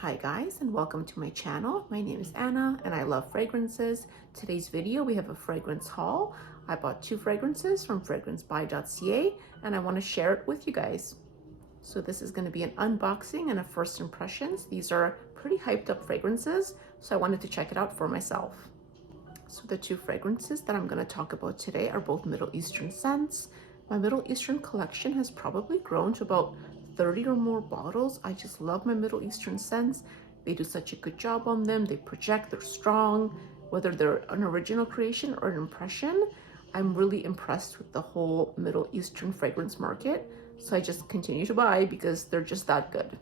Hi guys, and welcome to my channel. My name is Anna and I love fragrances. Today's video we have a fragrance haul. I bought 2 fragrances from FragranceBuy.ca and I want to share it with you guys. So this is going to be an unboxing and a first impressions. These are pretty hyped up fragrances, so I wanted to check it out for myself. So the 2 fragrances that I'm going to talk about today are both Middle Eastern scents. My Middle Eastern collection has probably grown to about 30 or more bottles. I just love my Middle Eastern scents. They do such a good job on them. They project, they're strong, whether they're an original creation or an impression. I'm really impressed with the whole Middle Eastern fragrance market. So I just continue to buy because they're just that good.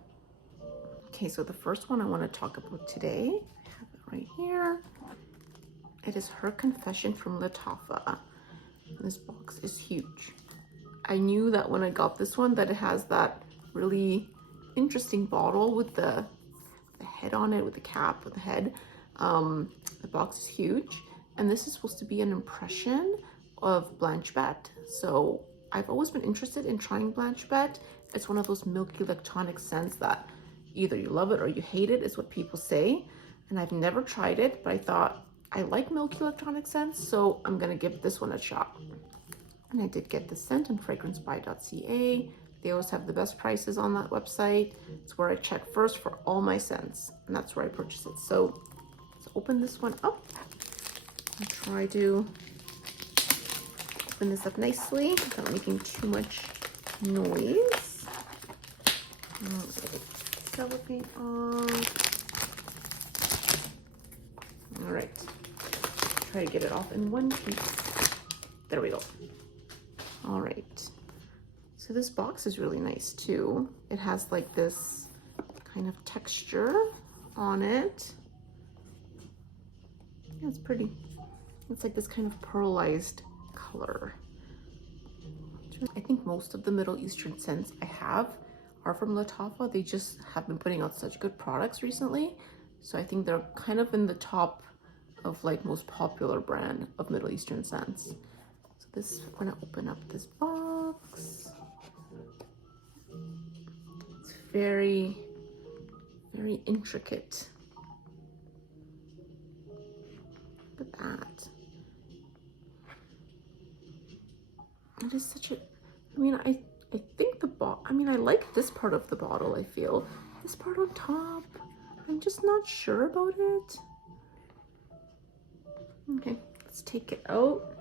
Okay, so the first one I want to talk about today, I have it right here. It is Her Confession from Lattafa. This box is huge. I knew that when I got this one that it has that really interesting bottle with the head on it, with the cap, with the head. The box is huge, and this is supposed to be an impression of Blanche Bette. So I've always been interested in trying Blanche Bette. It's one of those milky electronic scents that either you love it or you hate it, is what people say. And I've never tried it, but I thought I like milky electronic scents, so I'm gonna give this one a shot. And I did get the scent on FragranceBuy.ca. They always have the best prices on that website. It's where I check first for all my scents, and that's where I purchase it. So let's open this one up and try to open this up nicely without making too much noise. All right, cellophane off. All right, try to get it off in one piece. There we go. All right. So this box is really nice too. It has like this kind of texture on it. Yeah, it's pretty. It's like this kind of pearlized color. I think most of the Middle Eastern scents I have are from Lattafa. They just have been putting out such good products recently. So I think they're kind of in the top of like most popular brand of Middle Eastern scents. So this, we're gonna open up this box. It's very, very intricate. Look at that. It is such a, I mean, I think the bottle, I mean, I like this part of the bottle, I feel. This part on top, I'm just not sure about it. Okay, let's take it out.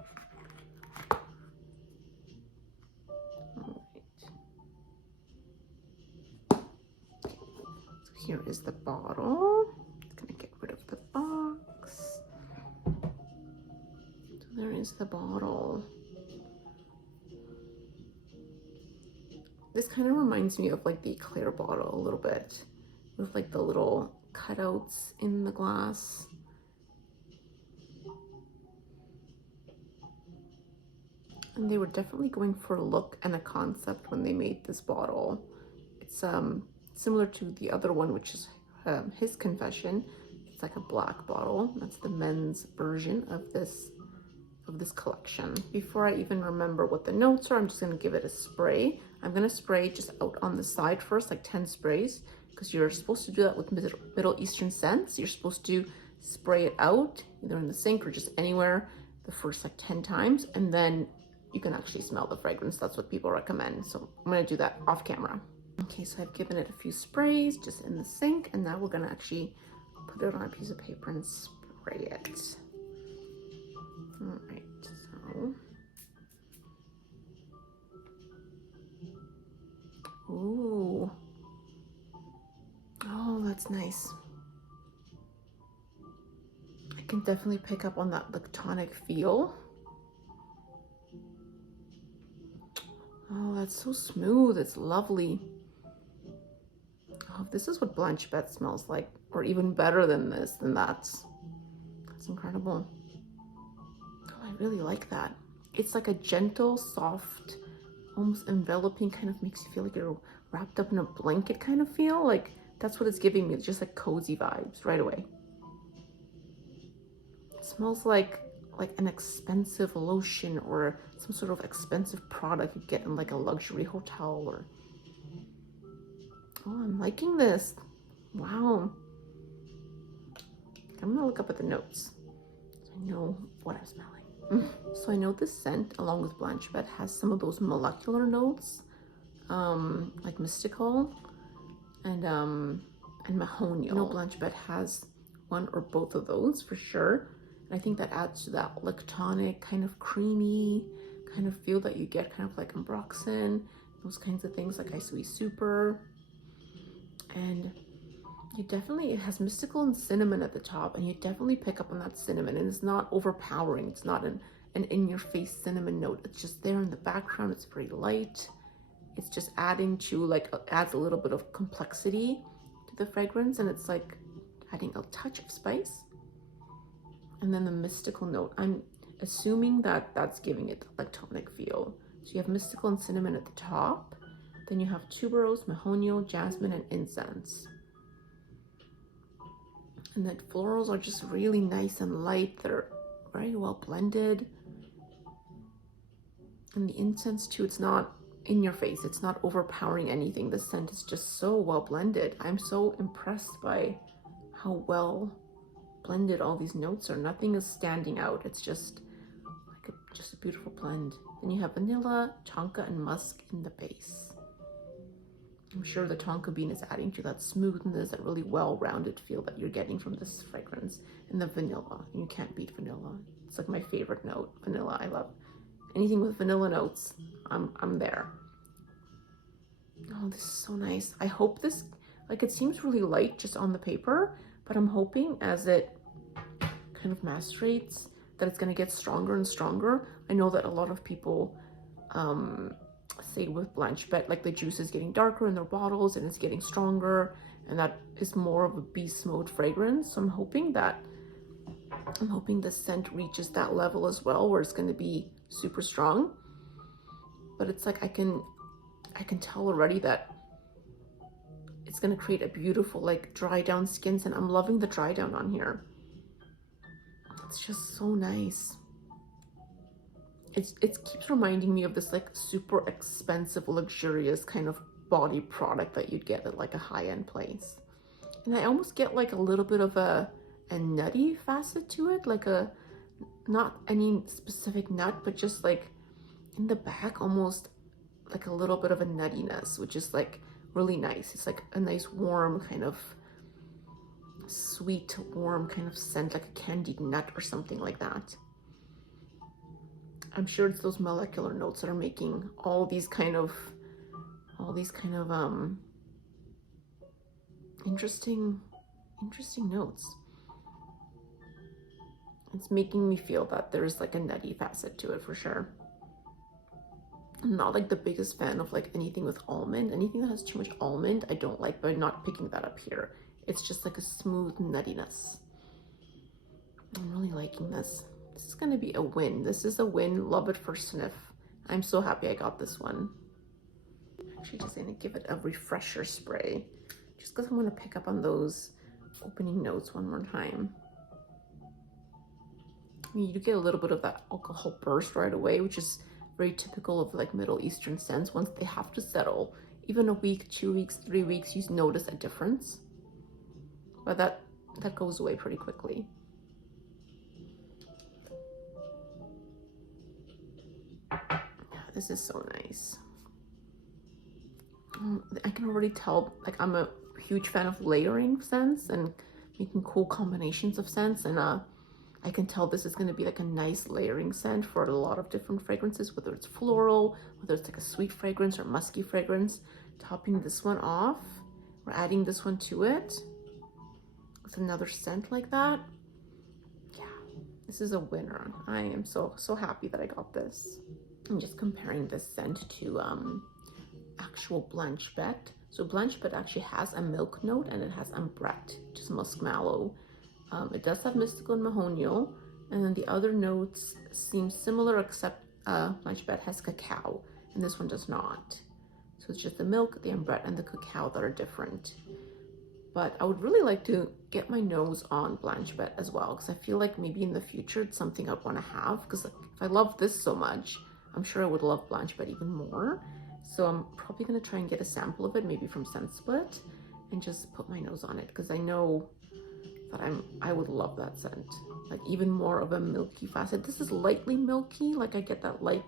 Here is the bottle. I'm gonna get rid of the box. So there is the bottle. This kind of reminds me of like the Eclair bottle a little bit, with like the little cutouts in the glass. And they were definitely going for a look and a concept when they made this bottle. It's similar to the other one, which is His Confession. It's like a black bottle. That's the men's version of this collection. Before I even remember what the notes are, I'm just gonna give it a spray. I'm gonna spray just out on the side first, like 10 sprays, because you're supposed to do that with Middle Eastern scents. You're supposed to spray it out, either in the sink or just anywhere, the first like 10 times, and then you can actually smell the fragrance. That's what people recommend. So I'm gonna do that off camera. Okay, so I've given it a few sprays just in the sink, and now we're gonna actually put it on a piece of paper and spray it. All right, so. Ooh. Oh, that's nice. I can definitely pick up on that electronic feel. Oh, that's so smooth. It's lovely. Oh, if this is what Blanche Bette smells like, or even better than this, then that's incredible. Oh, I really like that. It's like a gentle, soft, almost enveloping, kind of makes you feel like you're wrapped up in a blanket kind of feel. Like that's what it's giving me. It's just like cozy vibes right away. It smells like an expensive lotion or some sort of expensive product you get in like a luxury hotel. Or oh, I'm liking this. Wow. I'm gonna look up at the notes so I know what I'm smelling. So I know this scent, along with Blanche-Bête, has some of those molecular notes, like mystical and mahogany. You know, Blanche-Bête has one or both of those for sure. And I think that adds to that lactonic, kind of creamy kind of feel that you get kind of like Ambroxan, those kinds of things like Isui Super. And you definitely, it has mystical and cinnamon at the top, and you definitely pick up on that cinnamon, and it's not overpowering. It's not an in-your-face cinnamon note. It's just there in the background. It's very light. It's just adding to, like, adds a little bit of complexity to the fragrance, and it's like adding a touch of spice. And then the mystical note, I'm assuming that that's giving it the lactonic feel. So you have mystical and cinnamon at the top. Then you have tuberose, mahogany, jasmine, and incense. And then florals are just really nice and light. They're very well blended. And the incense too, it's not in your face. It's not overpowering anything. The scent is just so well blended. I'm so impressed by how well blended all these notes are. Nothing is standing out. It's just like just a beautiful blend. Then you have vanilla, tonka, and musk in the base. I'm sure the tonka bean is adding to that smoothness, that really well-rounded feel that you're getting from this fragrance. And the vanilla, and you can't beat vanilla. It's like my favorite note, vanilla. I love anything with vanilla notes. I'm there. Oh, this is so nice. I hope this, like, it seems really light just on the paper, but I'm hoping as it kind of macerates that it's going to get stronger and stronger. I know that a lot of people say with Blanche-Bête, like, the juice is getting darker in their bottles and it's getting stronger, and that is more of a beast mode fragrance. So I'm hoping the scent reaches that level as well, where it's going to be super strong. But it's like I can tell already that it's going to create a beautiful, like, dry down skin scent. I'm loving the dry down on here. It's just so nice. It keeps reminding me of this, like, super expensive, luxurious kind of body product that you'd get at, like, a high-end place. And I almost get, like, a little bit of a nutty facet to it, like not any specific nut, but just, like, in the back, almost like a little bit of a nuttiness, which is, like, really nice. It's like a nice warm kind of sweet, warm kind of scent, like a candied nut or something like that. I'm sure it's those molecular notes that are making all these kind of interesting notes. It's making me feel that there's, like, a nutty facet to it for sure. I'm not, like, the biggest fan of, like, anything with almond. Anything that has too much almond, I don't like, but I'm not picking that up here. It's just like a smooth nuttiness. I'm really liking this. This is gonna be a win. This is a win. Love it for sniff. I'm so happy I got this one. I'm actually just gonna give it a refresher spray, just because I want to pick up on those opening notes one more time. I mean, you get a little bit of that alcohol burst right away, which is very typical of, like, Middle Eastern scents. Once they have to settle, even a week, 2 weeks, 3 weeks, you notice a difference. But that goes away pretty quickly. Yeah, this is so nice. I can already tell, like, I'm a huge fan of layering scents and making cool combinations of scents, and I can tell this is going to be, like, a nice layering scent for a lot of different fragrances, whether it's floral, whether it's, like, a sweet fragrance or musky fragrance. Topping this one off, or adding this one to it with another scent like that. Yeah, this is a winner. I am so happy that I got this. I'm just comparing this scent to actual Blanche-Bête. So Blanche-Bête actually has a milk note, and it has ambrette, which is muskmallow. It does have mystical and mahogany, and then the other notes seem similar, except Blanche-Bête has cacao, and this one does not. So it's just the milk, the ambrette, and the cacao that are different. But I would really like to get my nose on Blanche-Bête as well, because I feel like maybe in the future it's something I'd want to have, because if I love this so much, I'm sure I would love Blanche-Bête even more. So I'm probably going to try and get a sample of it, maybe from Scent Split, and just put my nose on it, because I know that I would love that scent. Like even more of a milky facet. This is lightly milky, like I get that light,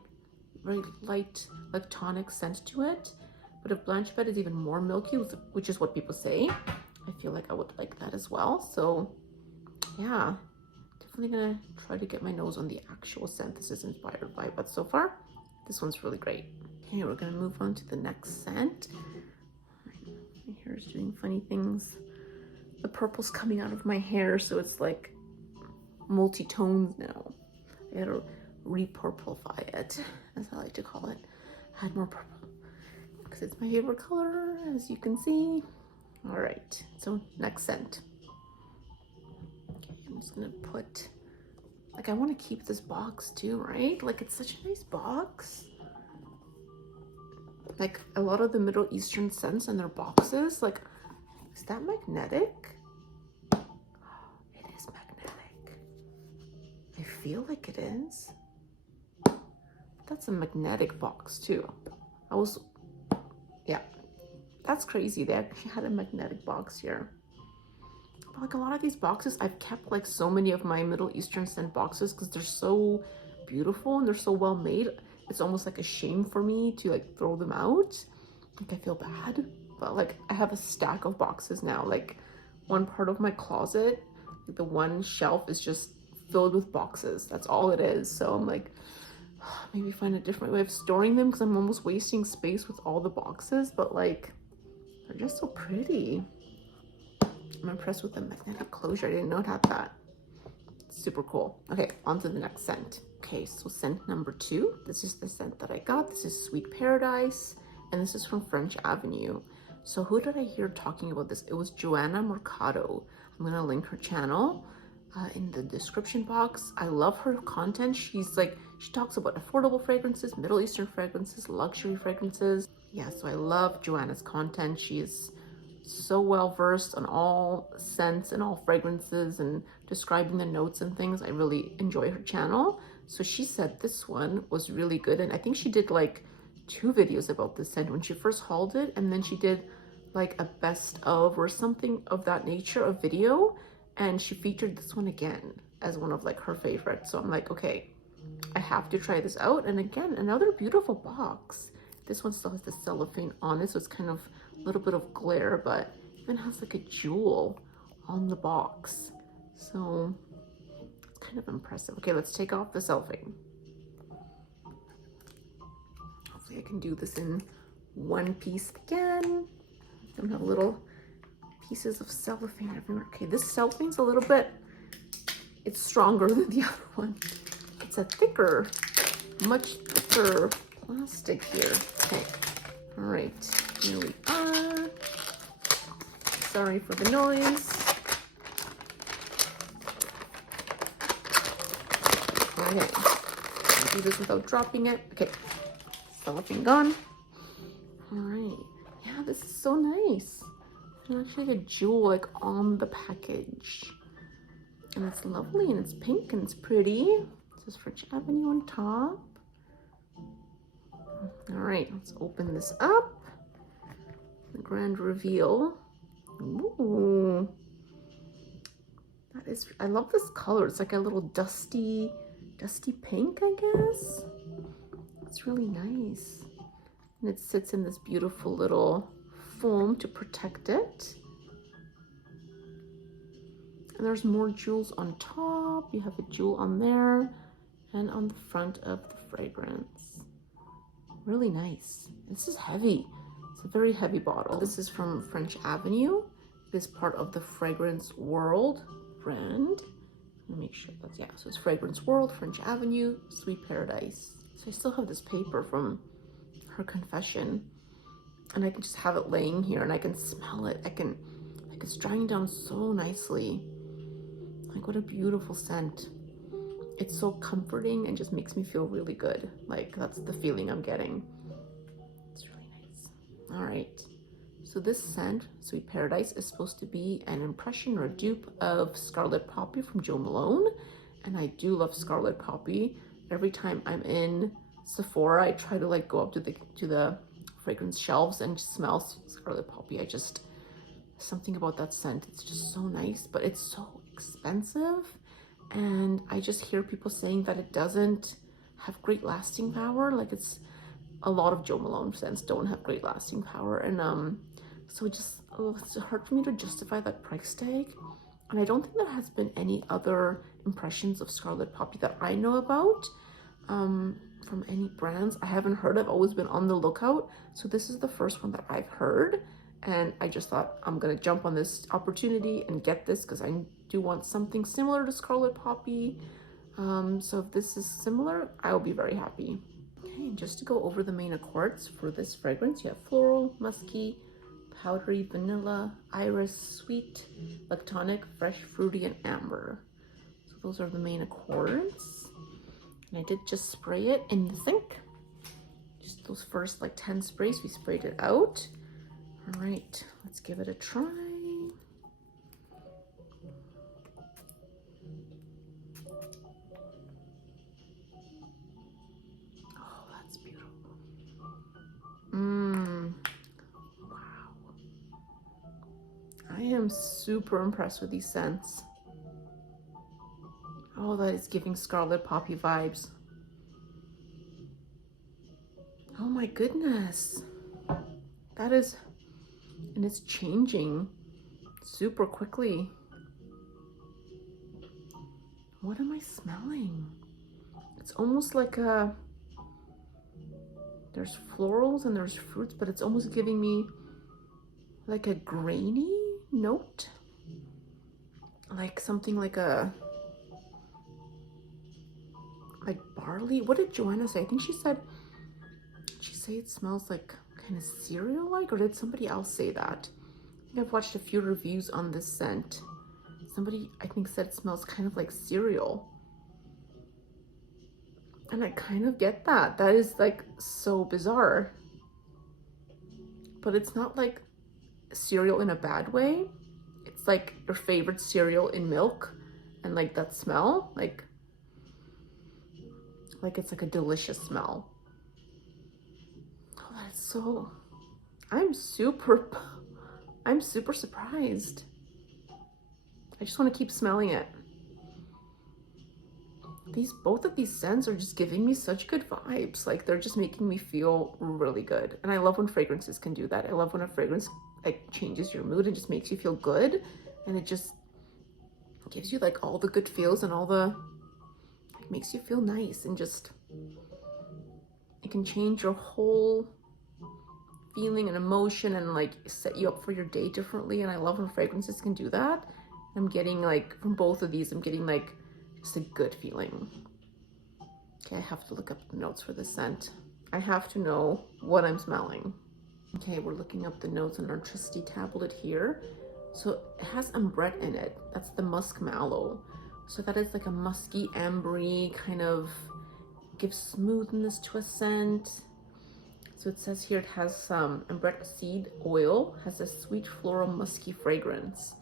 very light, like tonic scent to it. But if Blanche Bed is even more milky, which is what people say, I feel like I would like that as well. So yeah, definitely gonna try to get my nose on the actual scent this is inspired by, but so far this one's really great. Okay, we're gonna move on to the next scent. My hair is doing funny things. The purple's coming out of my hair, so it's like multi-tones now. I gotta repurplify it, as I like to call it. Add more purple, because it's my favorite color, as you can see. All right, so next scent. Okay, I'm just gonna put, like I wanna keep this box too, right? Like it's such a nice box. Like a lot of the Middle Eastern scents in their boxes, like, is that magnetic? It is magnetic. I feel like it is. That's a magnetic box too. Yeah, that's crazy. They actually had a magnetic box here. But like a lot of these boxes, I've kept like so many of my Middle Eastern scent boxes because they're so beautiful and they're so well made. It's almost like a shame for me to like throw them out. Like I feel bad, but like I have a stack of boxes now. Like one part of my closet, like the one shelf is just filled with boxes. That's all it is. So I'm like, maybe find a different way of storing them, because I'm almost wasting space with all the boxes, but like they're just so pretty. I'm impressed with the magnetic closure. I didn't know it had that. Super cool. Okay, on to the next scent. Okay, so scent number 2. This is the scent that I got. This is Sweet Paradise, and this is from French Avenue. So who did I hear talking about this? It was Joanna Mercado. I'm gonna link her channel in the description box. I love her content. She talks about affordable fragrances, Middle Eastern fragrances, luxury fragrances. Yeah, so I love Joanna's content. She is so well versed on all scents and all fragrances and describing the notes and things. I really enjoy her channel. So she said this one was really good, and I think she did like 2 videos about this scent when she first hauled it, and then she did like a best of or something of that nature, a video, and she featured this one again as one of like her favorites. So I'm like, okay, I have to try this out. And again, another beautiful box. This one still has the cellophane on it, so it's kind of a little bit of glare, but even has like a jewel on the box. So it's kind of impressive. Okay, let's take off the cellophane. Hopefully I can do this in one piece again. Don't have little pieces of cellophane everywhere. Okay, this cellophane's a little bit, it's stronger than the other one. It's a thicker, much thicker plastic here. Okay, all right, here we are. Sorry for the noise. Okay, I'll do this without dropping it. Okay, cellophane gone. All right, yeah, this is so nice. There's actually a jewel like on the package, and it's lovely, and it's pink, and it's pretty. This is French Avenue on top. All right, let's open this up. The grand reveal. Ooh, that is, I love this color. It's like a little dusty pink, I guess. It's really nice, and it sits in this beautiful little foam to protect it. And there's more jewels on top. You have a jewel on there and on the front of the fragrance. Really nice. This is heavy. It's a very heavy bottle. This is from French Avenue. It is part of the Fragrance World brand. Let me make sure that's, yeah, so it's Fragrance World, French Avenue, Sweet Paradise. So I still have this paper from her confession, and I can just have it laying here, and I can smell it. Like it's drying down so nicely. Like, what a beautiful scent. It's so comforting and just makes me feel really good. Like, that's the feeling I'm getting. It's really nice. All right, so this scent, Sweet Paradise, is supposed to be an impression or a dupe of Scarlet Poppy from Jo Malone, and I do love Scarlet Poppy. Every time I'm in Sephora, I try to like go up to the fragrance shelves and just smell Scarlet Poppy. Something about that scent, it's just so nice, but it's so expensive. And I just hear people saying that it doesn't have great lasting power. Like, it's a lot of Jo Malone scents don't have great lasting power. And so it's hard for me to justify that price tag. And I don't think there has been any other impressions of Scarlet Poppy that I know about from any brands. I haven't heard. I've always been on the lookout. So this is the first one that I've heard. And I just thought I'm going to jump on this opportunity and get this because I do want something similar to Scarlet Poppy. So if this is similar, I'll be very happy. Okay, just to go over the main accords for this fragrance, you have floral, musky, powdery, vanilla, iris, sweet, lactonic, fresh, fruity, and amber. So those are the main accords. And I did just spray it in the sink. Just those first like 10 sprays, we sprayed it out. All right, let's give it a try. Oh, that's beautiful. Wow. I am super impressed with these scents. Oh, that is giving Scarlet Poppy vibes. Oh my goodness. That is, and it's changing super quickly. What am I smelling? It's almost like there's florals and there's fruits, but it's almost giving me like a grainy note. Like something like barley. What did Joanna say? I think she said it smells like kind of cereal-like, or did somebody else say that? I think I've watched a few reviews on this scent. Somebody, I think, said it smells kind of like cereal. And I kind of get that. That is like so bizarre. But it's not like cereal in a bad way. It's like your favorite cereal in milk, and like that smell, like it's like a delicious smell. Oh, that's so, I'm super surprised. I just want to keep smelling it. Both of these scents are just giving me such good vibes. Like, they're just making me feel really good. And I love when fragrances can do that. I love when a fragrance like changes your mood and just makes you feel good. And it just gives you like all the good feels and all the, it makes you feel nice, and just, it can change your whole feeling and emotion and like set you up for your day differently. And I love when fragrances can do that. I'm getting like, from both of these, I'm getting like just a good feeling. Okay, I have to look up the notes for this scent. I have to know what I'm smelling. Okay, we're looking up the notes on our trusty tablet here. So it has ambrette in it. That's the musk mallow. So that is like a musky, ambery kind of, gives smoothness to a scent. So it says here it has some ambrette seed oil, has a sweet floral musky fragrance.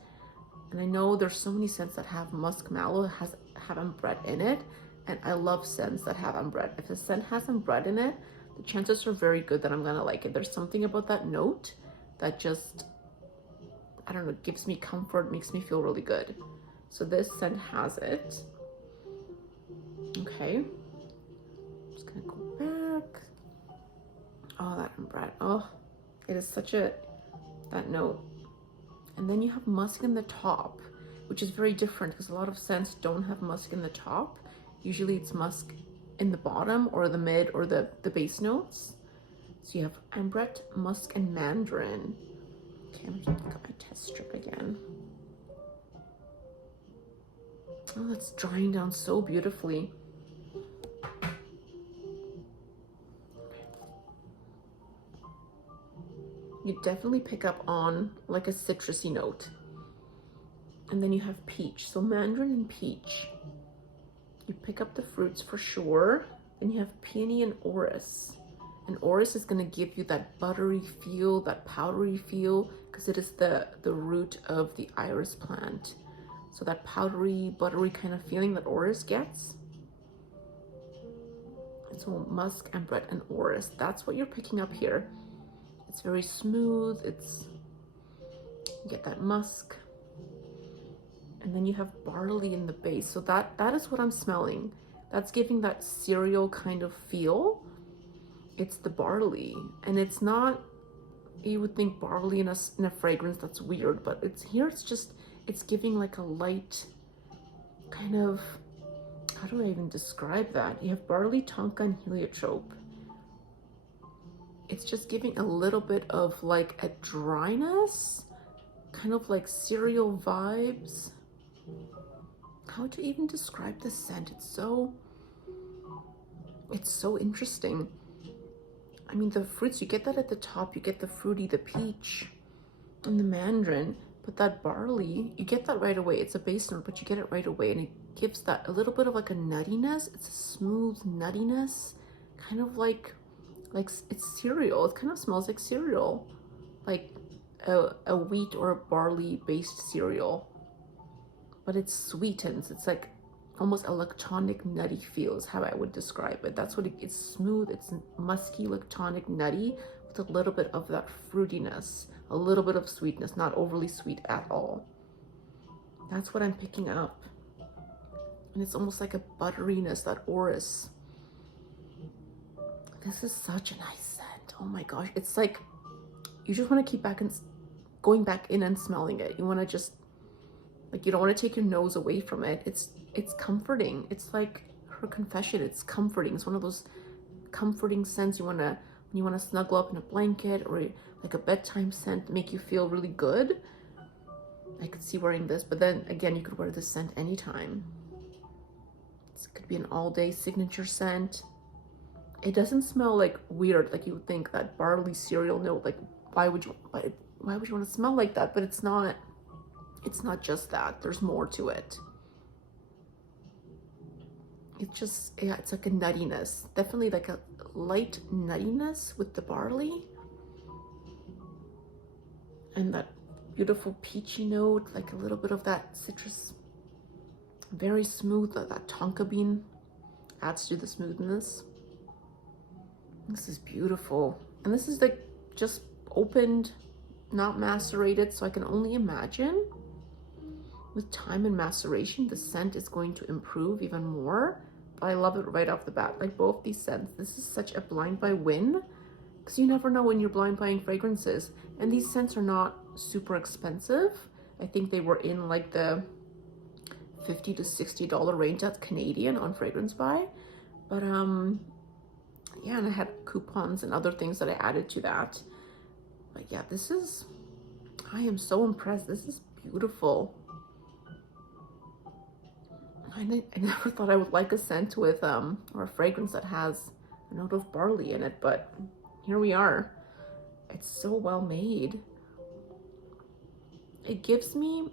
And I know there's so many scents that have musk mallow, have ambrette in it, and I love scents that have ambrette. If a scent has ambrette in it, the chances are very good that I'm gonna like it. There's something about that note that just, I don't know, gives me comfort, makes me feel really good. So this scent has it. Okay, I'm just gonna go back. Oh, that ambrette, oh, it is such a, that note. And then you have musk in the top, which is very different because a lot of scents don't have musk in the top. Usually it's musk in the bottom or the mid or the base notes. So you have ambrette, musk, and mandarin. Okay, I'm just gonna cut my test strip again. Oh, that's drying down so beautifully. You definitely pick up on like a citrusy note. And then you have peach, so mandarin and peach. You pick up the fruits for sure. Then you have peony and orris. And orris is gonna give you that buttery feel, that powdery feel, because it is the root of the iris plant. So that powdery, buttery kind of feeling that orris gets. And so musk, ambrette, and orris, that's what you're picking up here. It's very smooth, it's You get that musk. And then you have barley in the base. So that is what I'm smelling. That's giving that cereal kind of feel. It's the barley. And it's not, you would think barley in a fragrance, that's weird, but it's here, it's giving like a light kind of, how do I even describe that? You have barley, tonka, and heliotrope. It's just giving a little bit of like a dryness, kind of like cereal vibes. How to even describe the scent? It's so interesting. I mean, the fruits, you get that at the top, you get the fruity, the peach, and the mandarin, but that barley, you get that right away. It's a base note, but you get it right away, and it gives that a little bit of like a nuttiness. It's a smooth nuttiness, kind of like it's cereal. It kind of smells like cereal, like a wheat or a barley based cereal, but it sweetens. It's like almost electronic nutty feel is how I would describe it. That's what it's smooth. It's musky, electronic nutty with a little bit of that fruitiness, a little bit of sweetness, not overly sweet at all. That's what I'm picking up. And it's almost like a butteriness, that orris. This is such a nice scent. Oh my gosh. It's like, you just want to keep going back in and smelling it. You want to just, like, you don't want to take your nose away from it. It's comforting. It's like her confession. It's comforting. It's one of those comforting scents when you want to snuggle up in a blanket, or like a bedtime scent to make you feel really good. I could see wearing this, but then again, you could wear this scent anytime. It could be an all-day signature scent. It doesn't smell like weird, like you would think, that barley cereal note. Like, why would you want to smell like that? But it's not just that. There's more to it. It's just, yeah, it's like a nuttiness. Definitely like a light nuttiness with the barley. And that beautiful peachy note, like a little bit of that citrus. Very smooth, that tonka bean adds to the smoothness. This is beautiful. And this is like just opened, not macerated, so I can only imagine with time and maceration, the scent is going to improve even more. But I love it right off the bat, like both these scents. This is such a blind buy win, because you never know when you're blind buying fragrances. And these scents are not super expensive. I think they were in like the $50 to $60 range. That's Canadian on FragranceBuy. But yeah, and I had coupons and other things that I added to that. But yeah, I am so impressed. This is beautiful. I never thought I would like a scent with, or a fragrance that has a note of barley in it, but here we are. It's so well made. It gives me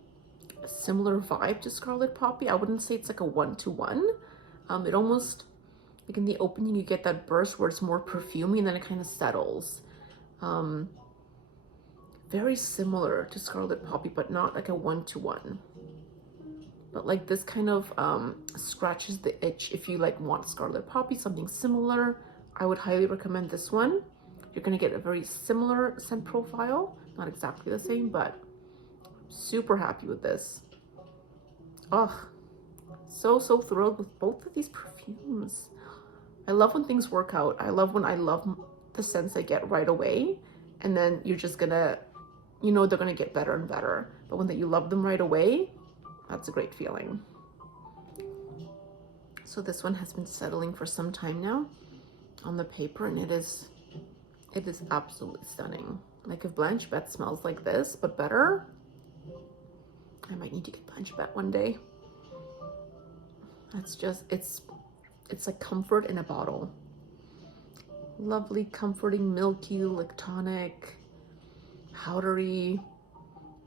a similar vibe to Scarlet Poppy. I wouldn't say it's like a one-to-one. It almost, like in the opening, you get that burst where it's more perfumey and then it kind of settles. Very similar to Scarlet Poppy, but not like a one-to-one. But like this kind of scratches the itch. If you like want Scarlet Poppy, something similar, I would highly recommend this one. You're gonna get a very similar scent profile, not exactly the same, but super happy with this. Oh, so thrilled with both of these perfumes. I love when things work out. I love when I love the scents I get right away, and then you're just gonna, you know, they're gonna get better and better. But when you love them right away, that's a great feeling. So this one has been settling for some time now on the paper, and it is absolutely stunning. Like if Blanche Bette smells like this, but better, I might need to get Blanche Bette one day. That's just, it's like comfort in a bottle. Lovely, comforting, milky, lactonic, powdery,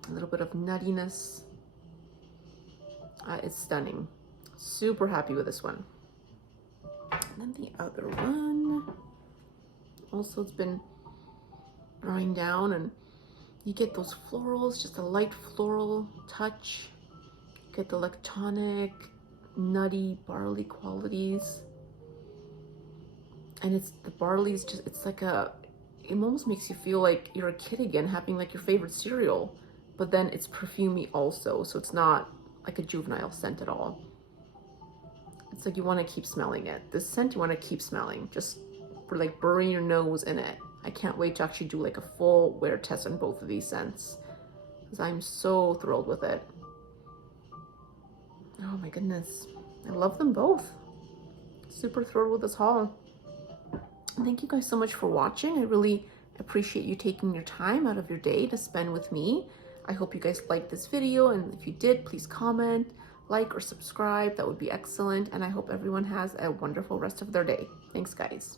a little bit of nuttiness. It's stunning. Super happy with this one. And then the other one, also it's been drying down, and you get those florals, just a light floral touch. You get the lactonic, nutty, barley qualities. And the barley is just, it's like it almost makes you feel like you're a kid again, having like your favorite cereal. but then it's perfumey also, so it's not like a juvenile scent at all. It's like you want to keep smelling it. This scent you want to keep smelling, just for like burying your nose in it. I can't wait to actually do like a full wear test on both of these scents, because I'm so thrilled with it. Oh my goodness, I love them both. Super thrilled with this haul. Thank you guys so much for watching. I really appreciate you taking your time out of your day to spend with me. I hope you guys liked this video, and if you did, please comment, like, or subscribe. That would be excellent, and I hope everyone has a wonderful rest of their day. Thanks, guys.